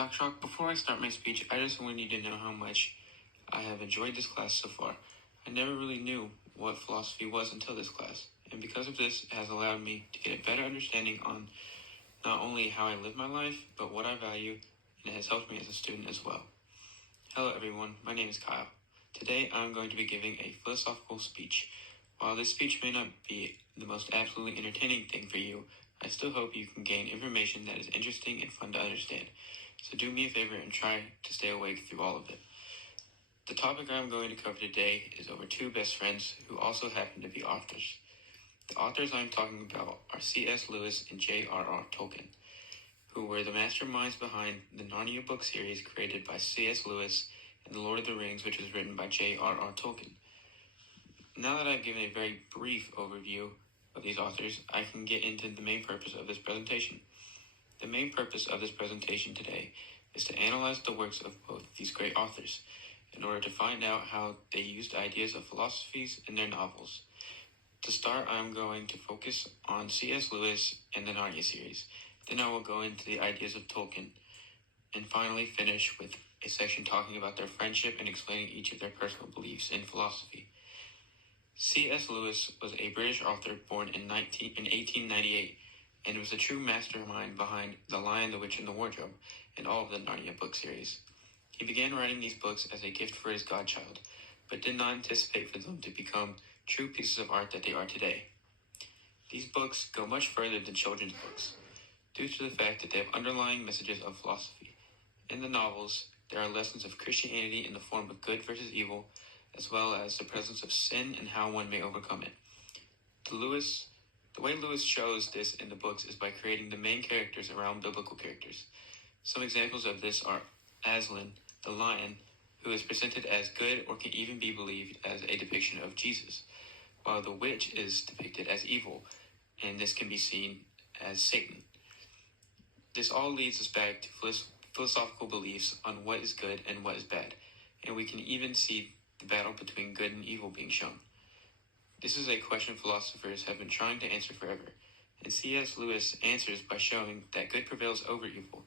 Doc Shock, before I start my speech, I just want you to know how much I have enjoyed this class so far. I never really knew what philosophy was until this class, and because of this, it has allowed me to get a better understanding on not only how I live my life, but what I value, and it has helped me as a student as well. Hello everyone, my name is Kyle. Today I'm going to be giving a philosophical speech. While this speech may not be the most absolutely entertaining thing for you, I still hope you can gain information that is interesting and fun to understand. So do me a favor and try to stay awake through all of it. The topic I'm going to cover today is over two best friends who also happen to be authors. The authors I'm talking about are C.S. Lewis and J.R.R. Tolkien, who were the masterminds behind the Narnia book series created by C.S. Lewis and The Lord of the Rings, which was written by J.R.R. Tolkien. Now that I've given a very brief overview of these authors, I can get into the main purpose of this presentation. The main purpose of this presentation today is to analyze the works of both these great authors in order to find out how they used ideas of philosophies in their novels. To start, I'm going to focus on C.S. Lewis and the Narnia series. Then I will go into the ideas of Tolkien, and finally finish with a section talking about their friendship and explaining each of their personal beliefs in philosophy. C.S. Lewis was a British author born in 1898, and was a true mastermind behind The Lion, the Witch, and the Wardrobe, and all of the Narnia book series. He began writing these books as a gift for his godchild, but did not anticipate for them to become true pieces of art that they are today. These books go much further than children's books, due to the fact that they have underlying messages of philosophy. In the novels, there are lessons of Christianity in the form of good versus evil, as well as the presence of sin and how one may overcome it. The way Lewis shows this in the books is by creating the main characters around biblical characters. Some examples of this are Aslan, the lion, who is presented as good or can even be believed as a depiction of Jesus, while the witch is depicted as evil, and this can be seen as Satan. This all leads us back to philosophical beliefs on what is good and what is bad, and we can even see the battle between good and evil being shown. This is a question philosophers have been trying to answer forever, and C.S. Lewis answers by showing that good prevails over evil.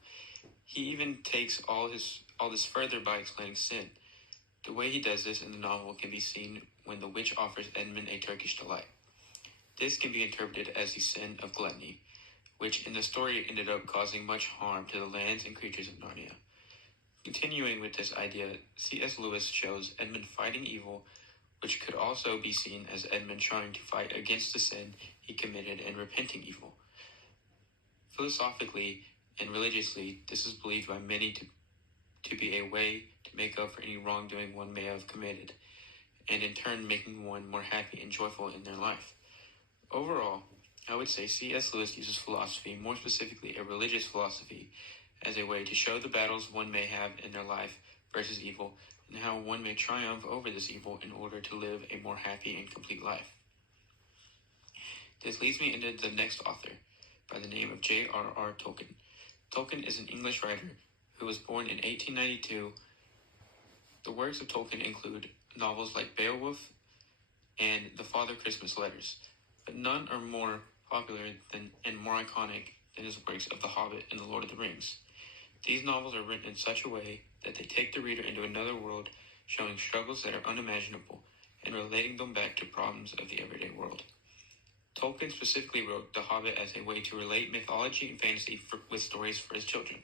He even takes all this further by explaining sin. The way he does this in the novel can be seen when the witch offers Edmund a Turkish delight. This can be interpreted as the sin of gluttony, which in the story ended up causing much harm to the lands and creatures of Narnia. Continuing with this idea, C.S. Lewis shows Edmund fighting evil, which could also be seen as Edmund trying to fight against the sin he committed and repenting evil. Philosophically and religiously, this is believed by many to be a way to make up for any wrongdoing one may have committed, and in turn making one more happy and joyful in their life. Overall, I would say C.S. Lewis uses philosophy, more specifically a religious philosophy, as a way to show the battles one may have in their life versus evil, and how one may triumph over this evil in order to live a more happy and complete life. This leads me into the next author, by the name of J.R.R. Tolkien. Tolkien is an English writer who was born in 1892. The works of Tolkien include novels like Beowulf and The Father Christmas Letters, but none are more popular and more iconic than his works of The Hobbit and The Lord of the Rings. These novels are written in such a way that they take the reader into another world, showing struggles that are unimaginable and relating them back to problems of the everyday world. Tolkien specifically wrote The Hobbit as a way to relate mythology and fantasy with stories for his children.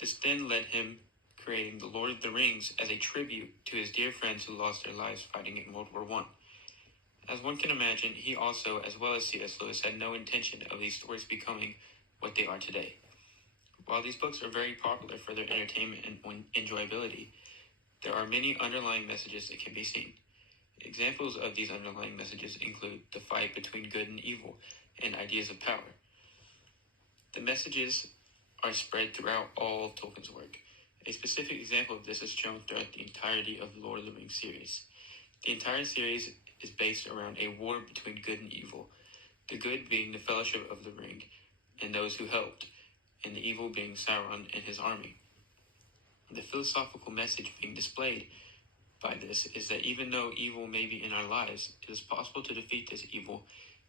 This then led him creating The Lord of the Rings as a tribute to his dear friends who lost their lives fighting in World War I. As one can imagine, he also, as well as C.S. Lewis, had no intention of these stories becoming what they are today. While these books are very popular for their entertainment and enjoyability, there are many underlying messages that can be seen. Examples of these underlying messages include the fight between good and evil and ideas of power. The messages are spread throughout all Tolkien's work. A specific example of this is shown throughout the entirety of the Lord of the Rings series. The entire series is based around a war between good and evil, the good being the Fellowship of the Ring and those who helped, and the evil being Sauron and his army. The philosophical message being displayed by this is that even though evil may be in our lives, it is possible to defeat this evil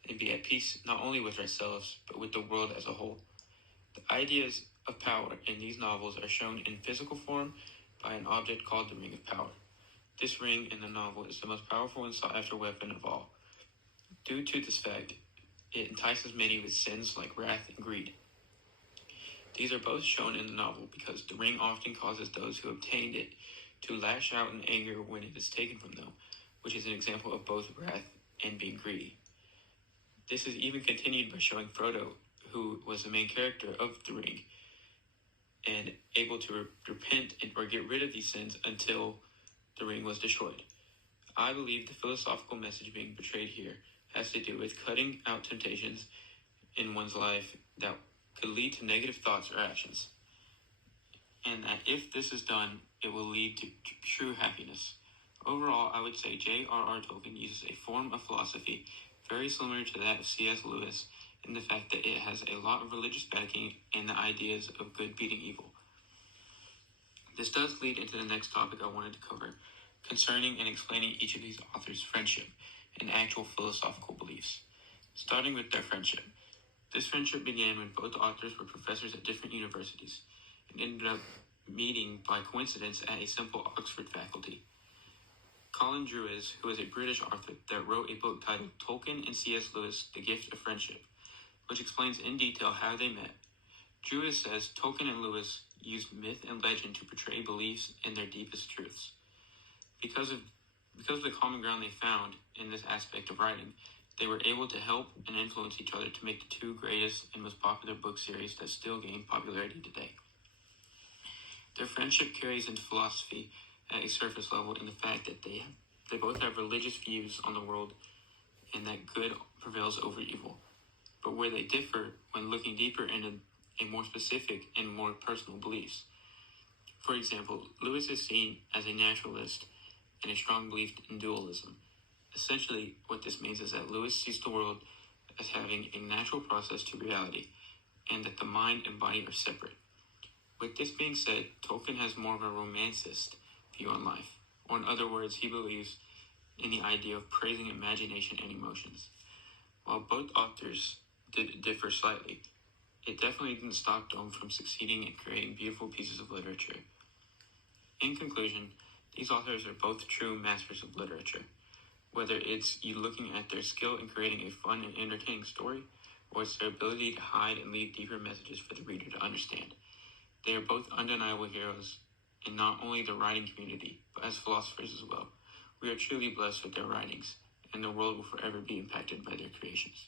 and be at peace not only with ourselves, but with the world as a whole. The ideas of power in these novels are shown in physical form by an object called the Ring of Power. This ring in the novel is the most powerful and sought-after weapon of all. Due to this fact, it entices many with sins like wrath and greed. These are both shown in the novel because the ring often causes those who obtained it to lash out in anger when it is taken from them, which is an example of both wrath and being greedy. This is even continued by showing Frodo, who was the main character of the ring, and able to repent or get rid of these sins until the ring was destroyed. I believe the philosophical message being portrayed here has to do with cutting out temptations in one's life that could lead to negative thoughts or actions, and that if this is done, it will lead to true happiness. Overall, I would say J.R.R. Tolkien uses a form of philosophy very similar to that of C.S. Lewis in the fact that it has a lot of religious backing and the ideas of good beating evil. This does lead into the next topic I wanted to cover, concerning and explaining each of these authors' friendship and actual philosophical beliefs. Starting with their friendship. This friendship began when both authors were professors at different universities and ended up meeting by coincidence at a simple Oxford faculty. Colin Drewes, who is a British author that wrote a book titled Tolkien and C.S. Lewis, The Gift of Friendship, which explains in detail how they met. Drewes says Tolkien and Lewis used myth and legend to portray beliefs in their deepest truths. Because of the common ground they found in this aspect of writing, they were able to help and influence each other to make the two greatest and most popular book series that still gain popularity today. Their friendship carries into philosophy at a surface level in the fact that they both have religious views on the world and that good prevails over evil. But where they differ when looking deeper into a more specific and more personal beliefs. For example, Lewis is seen as a naturalist and a strong belief in dualism. Essentially, what this means is that Lewis sees the world as having a natural process to reality, and that the mind and body are separate. With this being said, Tolkien has more of a romanticist view on life, or in other words, he believes in the idea of praising imagination and emotions. While both authors did differ slightly, it definitely didn't stop them from succeeding in creating beautiful pieces of literature. In conclusion, these authors are both true masters of literature. Whether it's you looking at their skill in creating a fun and entertaining story, or it's their ability to hide and leave deeper messages for the reader to understand. They are both undeniable heroes in not only the writing community, but as philosophers as well. We are truly blessed with their writings, and the world will forever be impacted by their creations.